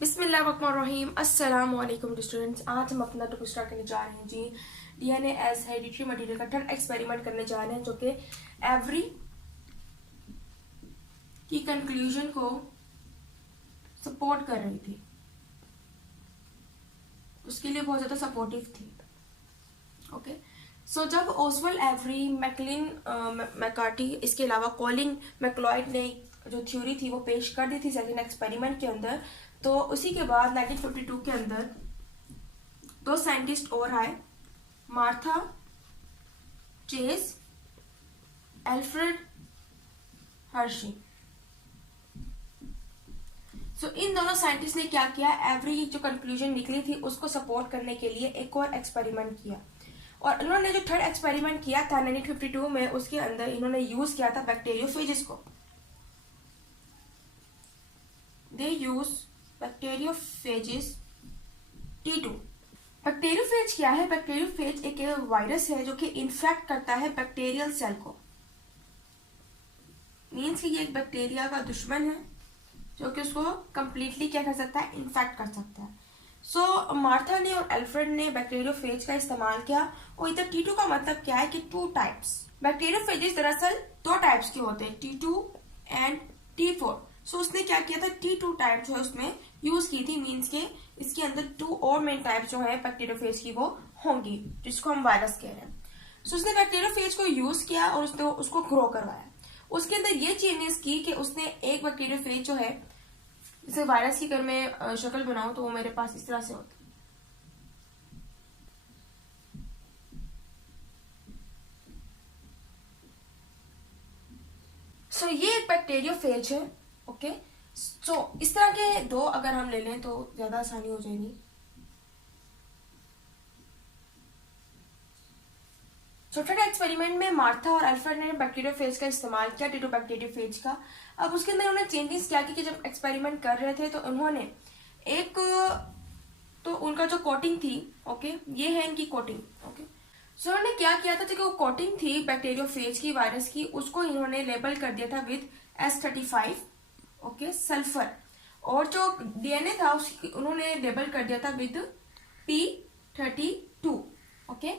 बिस्मिल्लाहिर्रहमानिर्रहीम अस्सलाम वालेकुम स्टूडेंट्स। आज हम अपना टॉपिक स्टार्ट करने जा रहे हैं जी डीएनए एज हेरिडिटरी मटेरियल का थर्ड एक्सपेरिमेंट करने जा रहे हैं, जो कि एवरी की कंक्लूजन को सपोर्ट कर रही थी, उसके लिए बहुत ज़्यादा सपोर्टिव थी। ओके सो जब ओसवेल्ड एवरी, मैकलिन मैकार्टी, इसके अलावा कॉलिन मैक्लॉयड ने जो थ्योरी थी वो पेश कर दी थी सेकेंड एक्सपेरिमेंट के अंदर, तो उसी के बाद 1952 के अंदर दो साइंटिस्ट और आए, मार्था चेज, एल्फ्रेड हर्शी। इन दोनों साइंटिस्ट ने क्या किया, एवरी जो कंक्लूजन निकली थी उसको सपोर्ट करने के लिए एक और एक्सपेरिमेंट किया। और इन्होंने जो थर्ड एक्सपेरिमेंट किया था 1952 में, उसके अंदर इन्होंने यूज किया था बैक्टीरियोफेजेस को। दे यूज बैक्टीरियोफेजेस T2। बैक्टीरियोफेज क्या है? बैक्टीरियोफेज एक वायरस है जो कि इन्फेक्ट करता है बैक्टीरियल सेल को। मीन्स कि ये एक बैक्टीरिया का दुश्मन है जो कि उसको कंप्लीटली क्या कर सकता है, इन्फेक्ट कर सकता है। मार्था ने और एल्फ्रेड ने बैक्टीरियोफेज का इस्तेमाल किया। और इधर T2 का मतलब क्या है कि टू टाइप्स। बैक्टीरियोफेजेस दरअसल दो टाइप्स के होते हैं, T2 एंड T4। उसने क्या किया था, T2 टाइप जो है उसमें यूज की थी। मीन्स के इसके अंदर टू और मेन टाइप जो है बैक्टीरियोफेज की वो होंगी, जिसको हम वायरस कह रहे हैं। उसने बैक्टीरियोफेज को यूज किया और उसने उसको ग्रो करवाया। उसके अंदर ये चेंजेस की कि उसने एक बैक्टीरियोफेज जो है, जैसे वायरस की अगर मैं शक्ल बनाऊं तो वो मेरे पास इस तरह से होता है। ये एक बैक्टीरियोफेज है। ओके इस तरह के दो अगर हम ले लें तो ज्यादा आसानी हो जाएगी। थर्ड एक्सपेरिमेंट में मार्था और अल्फ्रेड ने बैक्टीरियोफेज का इस्तेमाल किया, T2 बैक्टीरियोफेज का। अब उसके अंदर उन्होंने चेंजेस क्या की कि जब एक्सपेरिमेंट कर रहे थे तो उन्होंने एक तो उनका जो कोटिंग थी, ओके ये है इनकी कोटिंग। ओके उन्होंने क्या किया था, जो कोटिंग थी बैक्टीरियोफेज की, वायरस की, उसको इन्होंने लेबल कर दिया था विद S35, ओके सल्फर। और जो डीएनए था उसकी उन्होंने लेबल कर दिया था विद P32। ओके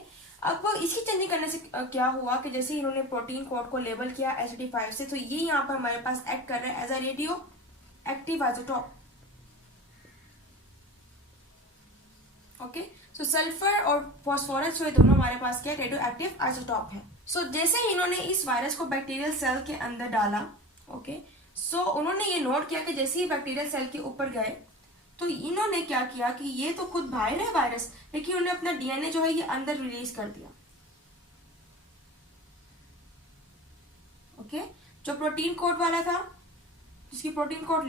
अब इसकी चेंजिंग करने से क्या हुआ कि जैसे इन्होंने प्रोटीन कोड को लेबल किया S35 से, तो ये यहाँ पर हमारे पास एक्ट कर रहा है as a radioactive isotope. Okay sulphur और फॉस्फोरस जो है दोनों हमारे पास क्या रेडियो एक्टिव आइसोटोप है। जैसे ही इन्होंने इस वायरस को बैक्टीरियल सेल के अंदर डाला, ओके उन्होंने ये नोट किया कि जैसे ही बैक्टीरियल सेल के ऊपर गए तो इन्होंने क्या किया कि ये तो खुद बाहर है वायरस, लेकिन उन्होंने अपना डीएनए जो है ये अंदर रिलीज कर दिया। ओके जो प्रोटीन कोड वाला था, जिसकी प्रोटीन कोड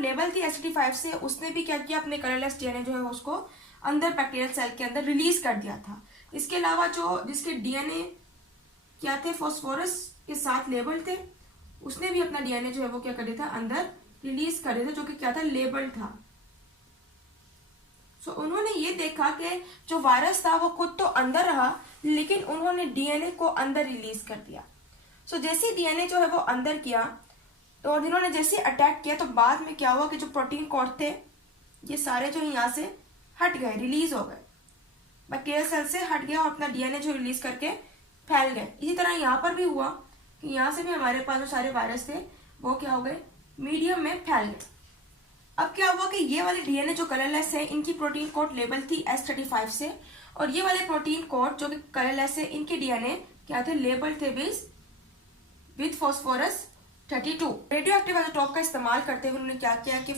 लेबल थी, S35 से, उसने भी क्या किया, अपने कलरलेस डीएनए जो है उसको अंदर बैक्टीरियल सेल के अंदर रिलीज कर दिया था। इसके अलावा जो जिसके डीएनए क्या थे, फॉस्फोरस के साथ लेबल थे, उसने भी अपना डीएनए जो है वो क्या कर दिया था, अंदर रिलीज कर दिया था, जो कि क्या था, लेबल था। उन्होंने ये देखा कि जो वायरस था वो खुद तो अंदर रहा, लेकिन उन्होंने डीएनए को अंदर रिलीज कर दिया। जैसे डीएनए जो है वो अंदर किया और इन्होंने जैसे अटैक किया, तो बाद में क्या हुआ कि जो प्रोटीन कोड थे ये सारे जो यहाँ से हट गए, रिलीज हो गए, बैक्टीरियल सेल से हट गया और अपना डीएनए जो रिलीज करके फैल गए। इसी तरह यहाँ पर भी हुआ कि यहाँ से भी हमारे पास जो सारे वायरस थे वो क्या हो गए, मीडियम में फैल गए। अब क्या हुआ कि ये वाले डीएनए जो कलरलेस है, इनकी प्रोटीन कोड लेबल थी S35 से, और ये वाले प्रोटीन कोड जो कि कलरलेस है, इनके डीएनए क्या थे, लेबल थे with phosphorus 32। Radio active isotope का इस्तेमाल करते हुए उन्होंने क्या किया कि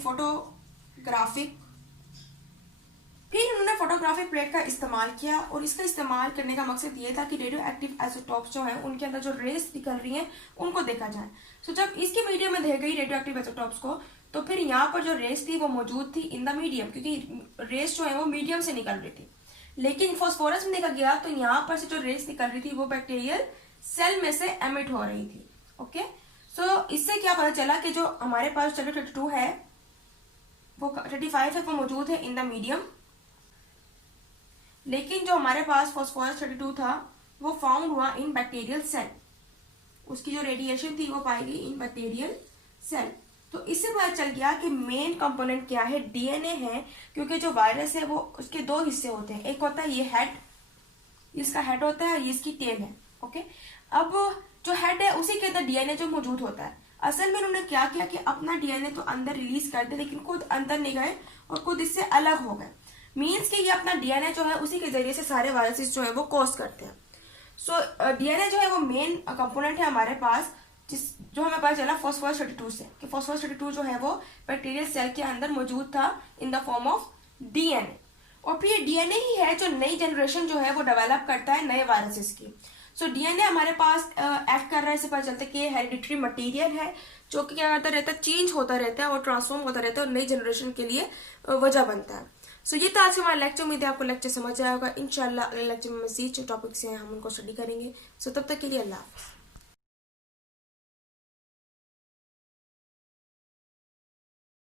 उन्होंने फोटोग्राफिक प्लेट का इस्तेमाल किया। और इसका इस्तेमाल करने का मकसद ये था कि रेडियो एक्टिव आइसोटोप्स जो हैं उनके अंदर जो रेस निकल रही हैं उनको देखा जाए। जब इसके मीडियम में देखी गई रेडियो एक्टिव आइसोटोप्स को, तो फिर यहाँ पर जो रेस थी वो मौजूद थी इन द मीडियम, क्योंकि रेस जो है वो मीडियम से निकल रही थी। लेकिन फॉस्फोरस में देखा गया तो यहाँ पर से जो रेस निकल रही थी वो बैक्टीरियल सेल में से एमिट हो रही थी। ओके इससे क्या पता चला कि जो हमारे पास 32 है, वो 35 है, वो मौजूद है इन द मीडियम, लेकिन जो हमारे पास फॉस्फोरस 32 था वो फाउंड हुआ इन बैक्टीरियल सेल। उसकी जो रेडिएशन थी वो पाई गई इन बैक्टीरियल सेल। तो इससे पता चल गया कि मेन कंपोनेंट क्या है, डीएनए है, क्योंकि जो वायरस है वो उसके दो हिस्से होते हैं, एक होता है ये हेड, इसका हेड होता है, ये इसकी टेल है। ओके, अब जो हेड है उसी के अंदर डीएनए जो मौजूद होता है। असल में उन्होंने क्या किया कि अपना डीएनए तो अंदर रिलीज कर दिया, लेकिन खुद अंदर नहीं गए और खुद इससे अलग हो गए। मीन्स कि ये अपना डीएनए जो है उसी के जरिए से सारे वायरसेस जो है वो कॉज करते हैं। सो डीएनए जो है वो मेन कंपोनेंट है हमारे पास, जो हमें पता चला फॉस्फोरस 32 से, कि फॉस्फोरस 32 जो है वो बैक्टीरियल सेल के अंदर मौजूद था in the form of DNA. और फिर डीएनए ही है जो नई जनरेशन जो है वो डेवलप करता है नए वायरसेस की। सो डीएनए हमारे पास एक्ट कर रहा है, इससे पता चलता है कि हेरिडिटरी मटेरियल है जो कि क्या करता रहता है, चेंज होता रहता है और ट्रांसफॉर्म होता रहता है और नई जनरेशन के लिए वजह बनता है। सो ये तो आज का हमारा लेक्चर। उम्मीद है आपको लेक्चर समझ आया होगा। इंशाल्लाह अगले लेक्चर में मजीद जो टॉपिक्स हैं हम उनको स्टडी करेंगे। सो तब तक के लिए अल्लाह हाफ़िज़।